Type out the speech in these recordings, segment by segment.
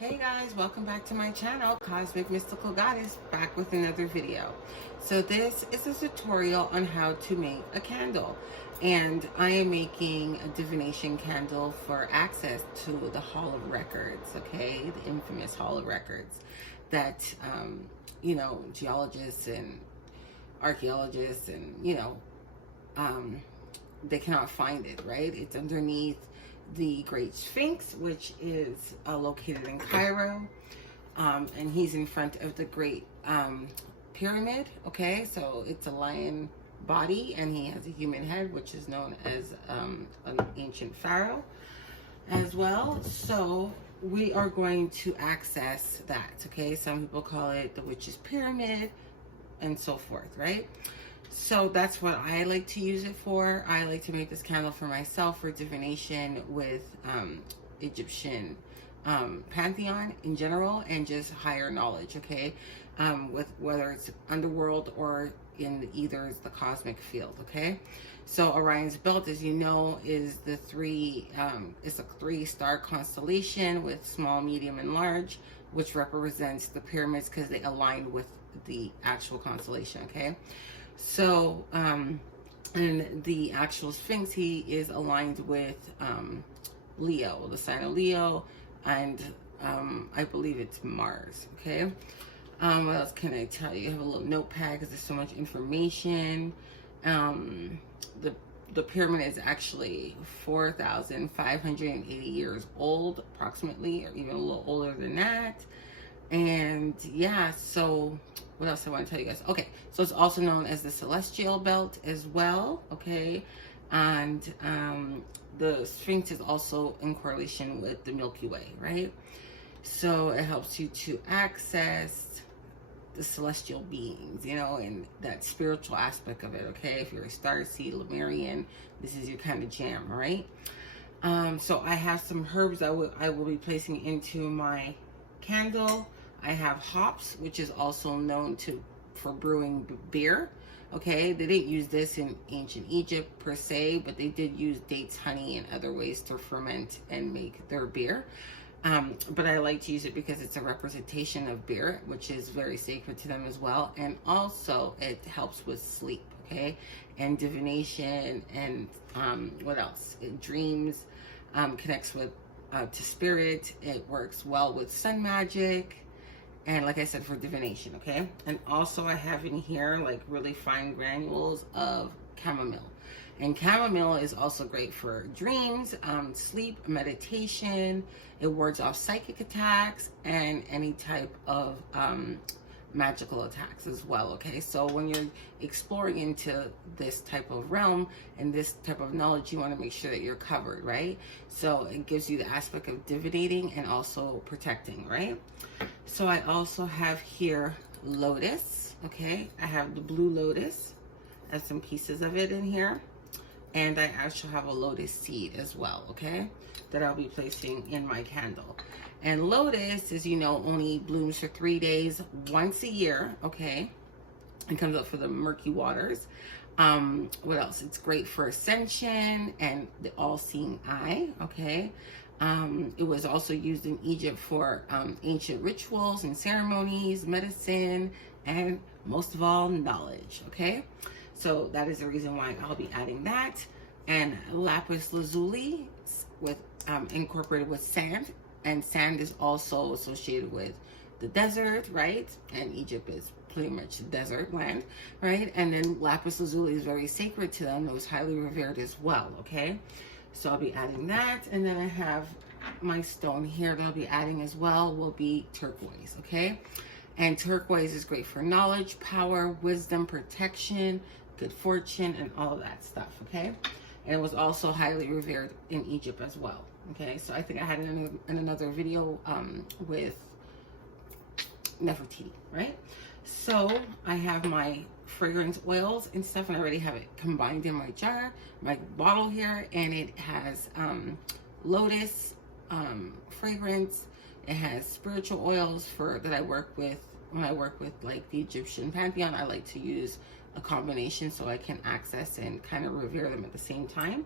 Hey guys, welcome back to my channel, Cosmic Mystical Goddess, back with another video. So this is a tutorial on how to make a candle, and I am making a divination candle for access to the Hall of Records, okay, the infamous Hall of Records that you know, geologists and archaeologists and they cannot find it, right? It's underneath the Great Sphinx, which is located in Cairo, and he's in front of the Great Pyramid. Okay, so it's a lion body, and he has a human head, which is known as an ancient pharaoh as well. So we are going to access that. Okay, some people call it the witch's pyramid and so forth, right? So that's what I like to use it for. I like to make this candle for myself for divination with Egyptian pantheon in general, and just higher knowledge, okay? With whether it's underworld or in either the cosmic field, okay? So Orion's belt, as you know, is the it's a 3-star constellation with small, medium, and large, which represents the pyramids because they align with the actual constellation, okay? So, and the actual Sphinx, he is aligned with Leo, the sign of Leo, and I believe it's Mars, okay? What else can I tell you? I have a little notepad because there's so much information. The pyramid is actually 4,580 years old, approximately, or even a little older than that. And yeah, so what else I want to tell you guys? Okay, so it's also known as the celestial belt as well, okay? And the Sphinx is also in correlation with the Milky Way, right? So it helps you to access the celestial beings, you know, and that spiritual aspect of it, okay? If you're a starseed, Lemurian, this is your kind of jam, right? So I have some herbs I will be placing into my candle. I have hops, which is also known for brewing beer. Okay, they didn't use this in ancient Egypt per se, but they did use dates, honey, and other ways to ferment and make their beer. But I like to use it because it's a representation of beer, which is very sacred to them as well. And also it helps with sleep, okay, and divination, and what else? Dreams, connects with to spirit. It works well with sun magic, and like I said, for divination, okay? And also I have in here like really fine granules of chamomile. And chamomile is also great for dreams, sleep, meditation. It wards off psychic attacks and any type of magical attacks as well, okay? So when you're exploring into this type of realm and this type of knowledge, you want to make sure that you're covered, right? So it gives you the aspect of divinating and also protecting, right? So I also have here Lotus, okay? I have the blue Lotus. I have some pieces of it in here. And I actually have a lotus seed as well, okay, that I'll be placing in my candle. And lotus, as you know, only blooms for 3 days once a year, okay? It comes up for the murky waters. What else? It's great for ascension and the all-seeing eye, okay? It was also used in Egypt for ancient rituals and ceremonies, medicine, and most of all, knowledge, okay? So that is the reason why I'll be adding that. And Lapis lazuli with incorporated with sand. And sand is also associated with the desert, right? And Egypt is pretty much desert land, right? And then lapis lazuli is very sacred to them. It was highly revered as well, okay? So I'll be adding that. And then I have my stone here that I'll be adding as well will be turquoise, okay? And turquoise is great for knowledge, power, wisdom, protection, good fortune, and all of that stuff, okay? And it was also highly revered in Egypt as well, okay? So I think I had it in another video with Nefertiti, right? So I have my fragrance oils and stuff, and I already have it combined in my jar, my bottle here, and it has lotus fragrance. It has spiritual oils that I work with. When I work with like the Egyptian pantheon, I like to use a combination so I can access and kind of revere them at the same time.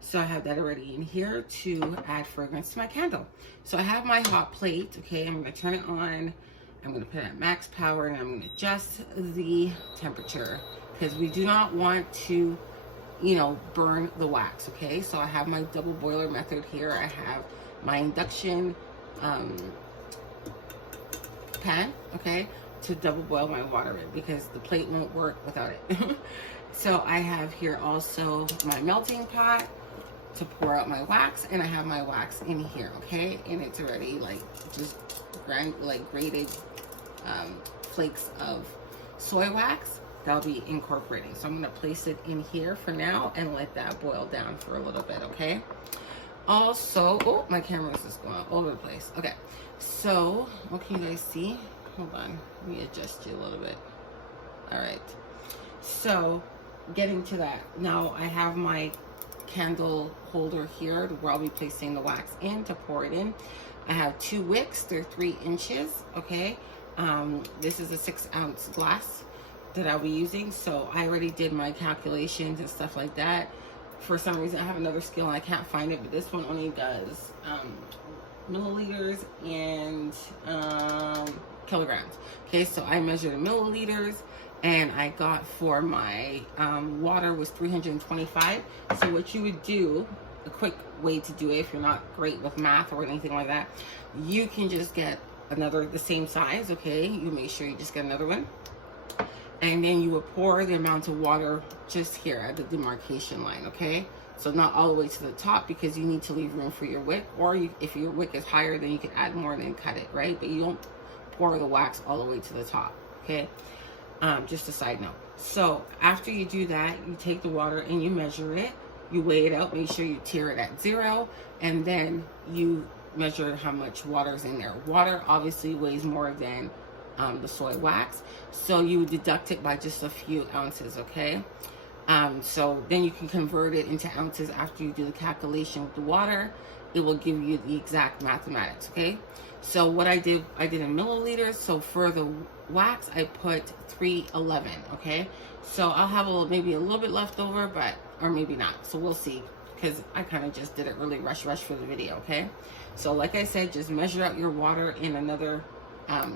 So I have that already in here to add fragrance to my candle. So I have my hot plate, okay? I'm gonna turn it on. I'm gonna put it at max power and I'm gonna adjust the temperature because we do not want to, you know, burn the wax, okay? So I have my double boiler method here. I have my induction pan, okay, to double boil my water in because the plate won't work without it. So I have here also my melting pot to pour out my wax, and I have my wax in here, okay? And it's already like just grated flakes of soy wax that I'll be incorporating. So I'm gonna place it in here for now and let that boil down for a little bit, okay? Also, oh, my camera is just going all over the place. Okay, so what can you guys see? Hold on, let me adjust you a little bit. All right, so getting to that, now I have my candle holder here where I'll be placing the wax in to pour it in. I have 2 wicks, they're 3 inches, okay? This is a 6-ounce glass that I'll be using, so I already did my calculations and stuff like that. For some reason I have another scale and I can't find it, but this one only does milliliters and kilograms. Okay, so I measured in milliliters and I got for my water was 325. So what you would do, a quick way to do it if you're not great with math or anything like that, you can just get another the same size, okay? You make sure you just get another one. And then you would pour the amount of water just here at the demarcation line, okay? So not all the way to the top because you need to leave room for your wick, or if your wick is higher, then you can add more and then cut it, right? But you don't pour the wax all the way to the top, okay? Just a side note. So after you do that, you take the water and you measure it, you weigh it out, make sure you tear it at 0, and then you measure how much water is in there. Water obviously weighs more than the soy wax, so you deduct it by just a few ounces, okay? So then you can convert it into ounces after you do the calculation with the water. It will give you the exact mathematics, okay? So what I did in milliliters. So for the wax, I put 311, okay? So I'll have maybe a little bit left over, but, or maybe not. So we'll see, because I kind of just did it really rush for the video, okay? So like I said, just measure out your water in another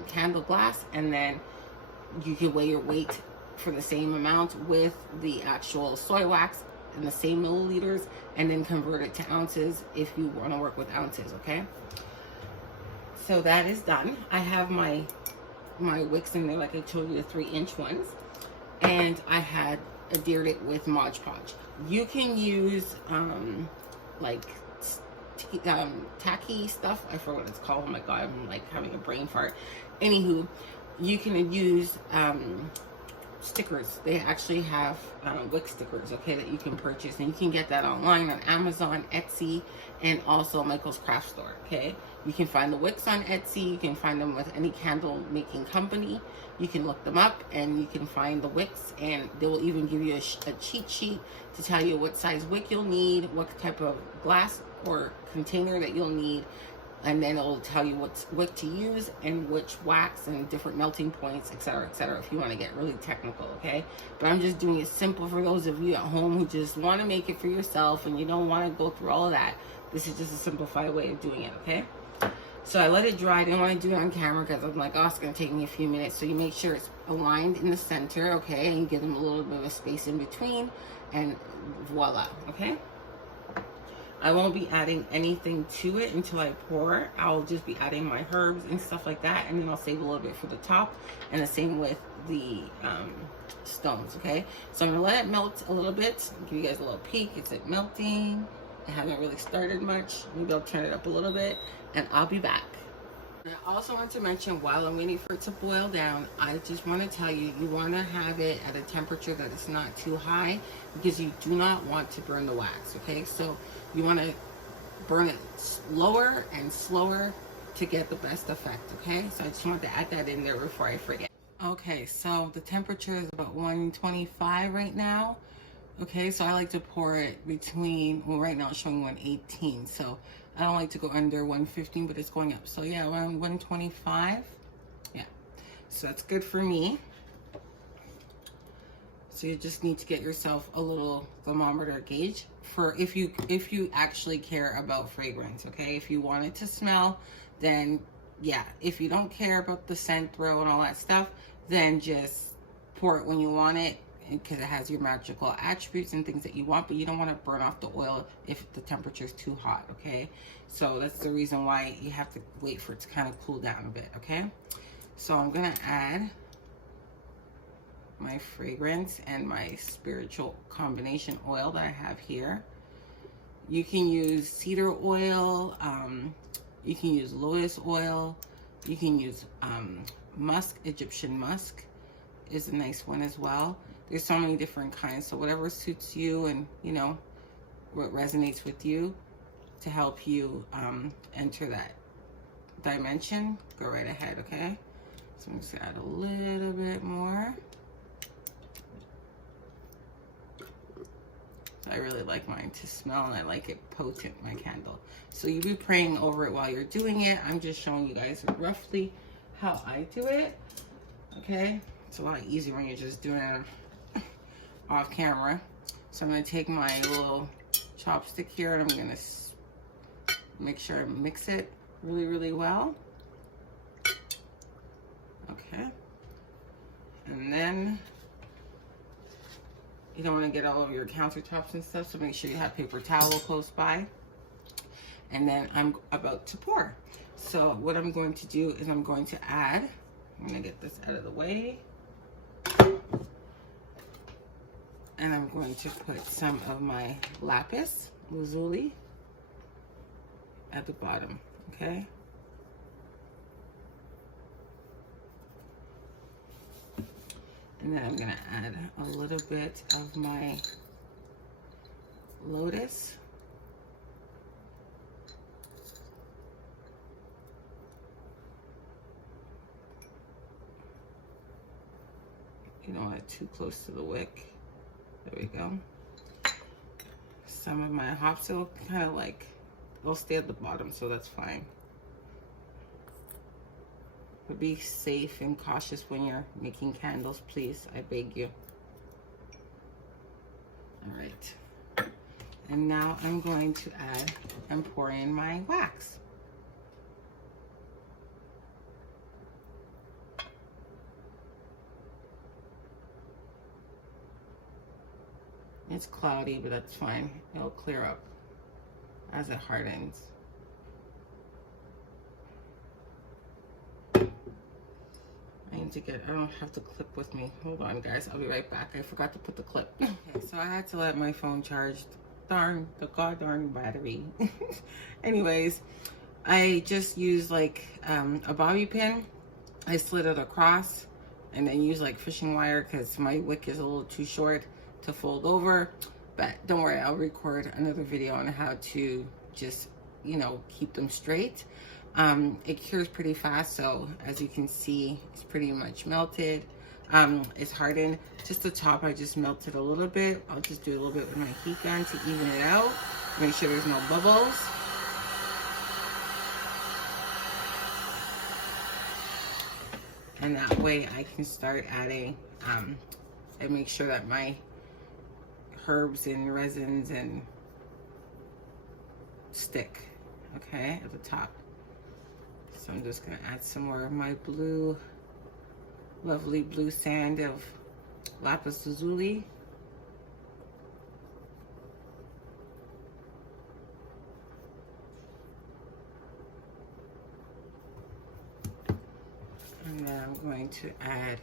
candle glass, and then you can weigh your weight for the same amount with the actual soy wax in the same milliliters, and then convert it to ounces if you want to work with ounces, okay? So that is done. I have my wicks in there, like I told you, the 3-inch ones, and I had adhered it with Mod Podge. You can use like tacky stuff. I forget what it's called. Oh my god, I'm like having a brain fart. Anywho, you can use stickers. They actually have Wick Stickers, okay, that you can purchase, and you can get that online on Amazon, Etsy, and also Michael's Craft Store, okay? You can find the wicks on Etsy. You can find them with any candle making company. You can look them up and you can find the wicks, and they will even give you a cheat sheet to tell you what size wick you'll need, what type of glass or container that you'll need, and then it will tell you what wick to use and which wax and different melting points, etc., if you want to get really technical, okay? But I'm just doing it simple for those of you at home who just want to make it for yourself and you don't want to go through all of that. This is just a simplified way of doing it, okay? So I let it dry. I didn't want to do it on camera because I'm like, oh, it's going to take me a few minutes. So you make sure it's aligned in the center, okay? And you give them a little bit of a space in between, and voila, okay? I won't be adding anything to it until I pour. I'll just be adding my herbs and stuff like that, and then I'll save a little bit for the top, and the same with the stones, okay? So I'm going to let it melt a little bit, give you guys a little peek. Is it melting? I haven't really started much. Maybe I'll turn it up a little bit, and I'll be back. I also want to mention, while I'm waiting for it to boil down, I just want to tell you, you want to have it at a temperature that is not too high, because you do not want to burn the wax, okay? So you want to burn it slower and slower to get the best effect, okay? So I just want to add that in there before I forget. Okay, so the temperature is about 125 right now. Okay, so I like to pour it between, well, right now it's showing 118, so I don't like to go under 115, but it's going up. So yeah, around 125. Yeah, so that's good for me. So you just need to get yourself a little thermometer gauge for if you actually care about fragrance, okay? If you want it to smell, then yeah. If you don't care about the scent throw and all that stuff, then just pour it when you want it, because it has your magical attributes and things that you want, but you don't want to burn off the oil if the temperature is too hot, okay? So that's the reason why you have to wait for it to kind of cool down a bit, okay? So I'm gonna add my fragrance and my spiritual combination oil that I have here. You can use cedar oil, you can use lotus oil, you can use musk. Egyptian musk is a nice one as well. There's so many different kinds, so whatever suits you and you know what resonates with you to help you enter that dimension, go right ahead, okay? So I'm just gonna add a little bit more. I really like mine to smell, and I like it potent, my candle. So you be praying over it while you're doing it. I'm just showing you guys roughly how I do it, okay? It's a lot easier when you're just doing it off camera. So I'm gonna take my little chopstick here, and I'm gonna make sure I mix it really, really well. Okay. And then you don't want to get all over your countertops and stuff, so make sure you have paper towel close by. And then I'm about to pour. So what I'm going to do is I'm going to add, I'm going to get this out of the way. And I'm going to put some of my Lapis lazuli at the bottom, okay? And then I'm gonna add a little bit of my Lotus. You don't want it too close to the wick. There we go. Some of my hops, it'll kind of like, it'll stay at the bottom, so that's fine. But be safe and cautious when you're making candles, please. I beg you. All right. And now I'm going to add and pour in my wax. It's cloudy, but that's fine. It'll clear up as it hardens. I don't have the clip with me. Hold on, guys. I'll be right back. I forgot to put the clip. Okay, so I had to let my phone charge. Darn, the goddamn battery. Anyways, I just used like a bobby pin. I slid it across and then used like fishing wire because my wick is a little too short to fold over. But don't worry, I'll record another video on how to just, you know, keep them straight. It cures pretty fast, so as you can see, it's pretty much melted. It's hardened. Just the top, I just melted a little bit. I'll just do a little bit with my heat gun to even it out. Make sure there's no bubbles. And that way I can start adding, and make sure that my herbs and resins and stick, okay, at the top. So I'm just gonna add some more of my blue, lovely blue sand of Lapis lazuli. And then I'm going to add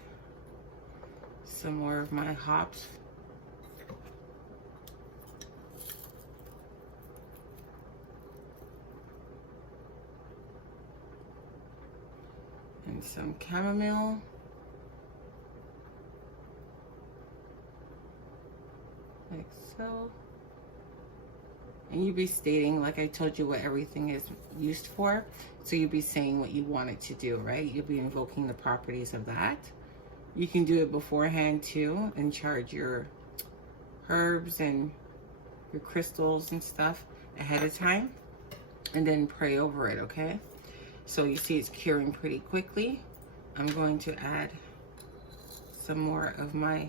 some more of my hops. And some chamomile. Like so. And you'd be stating, like I told you, what everything is used for. So you'd be saying what you want it to do, right? You'll be invoking the properties of that. You can do it beforehand too and charge your herbs and your crystals and stuff ahead of time. And then pray over it, okay? So you see it's curing pretty quickly. I'm going to add some more of my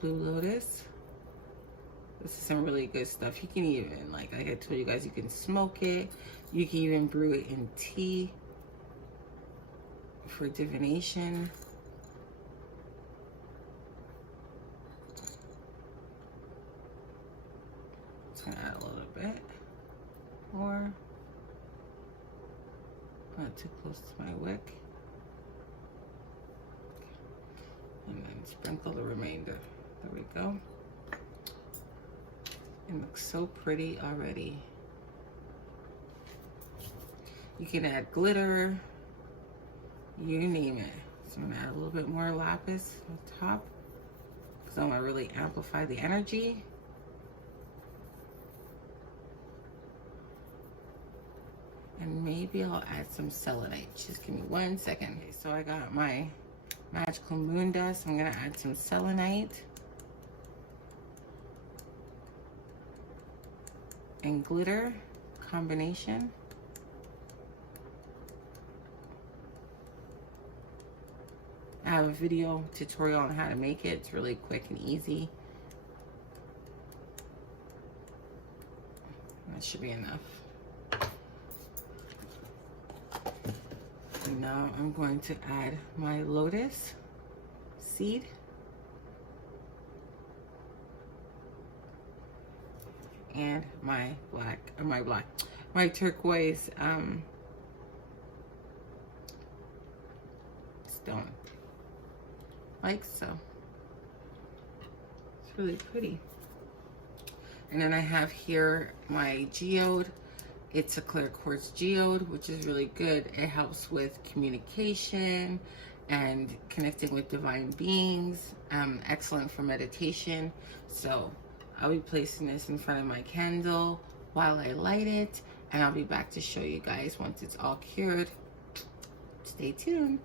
Blue Lotus. This is some really good stuff. You can even, like I told you guys, you can smoke it. You can even brew it in tea for divination. Just gonna add a little bit more. Not too close to my wick. And then sprinkle the remainder. There we go. It looks so pretty already. You can add glitter, you name it. So I'm gonna add a little bit more lapis on top because I want to really amplify the energy. And maybe I'll add some selenite. Just give me 1 second. Okay, so I got my magical moon dust. I'm gonna add some selenite and glitter combination. I have a video tutorial on how to make it. It's really quick and easy. That should be enough. And now I'm going to add my lotus seed. And my turquoise stone, like so. It's really pretty. And then I have here my geode. It's a clear quartz geode, which is really good. It helps with communication and connecting with divine beings. Excellent for meditation. So I'll be placing this in front of my candle while I light it, and I'll be back to show you guys once it's all cured. Stay tuned.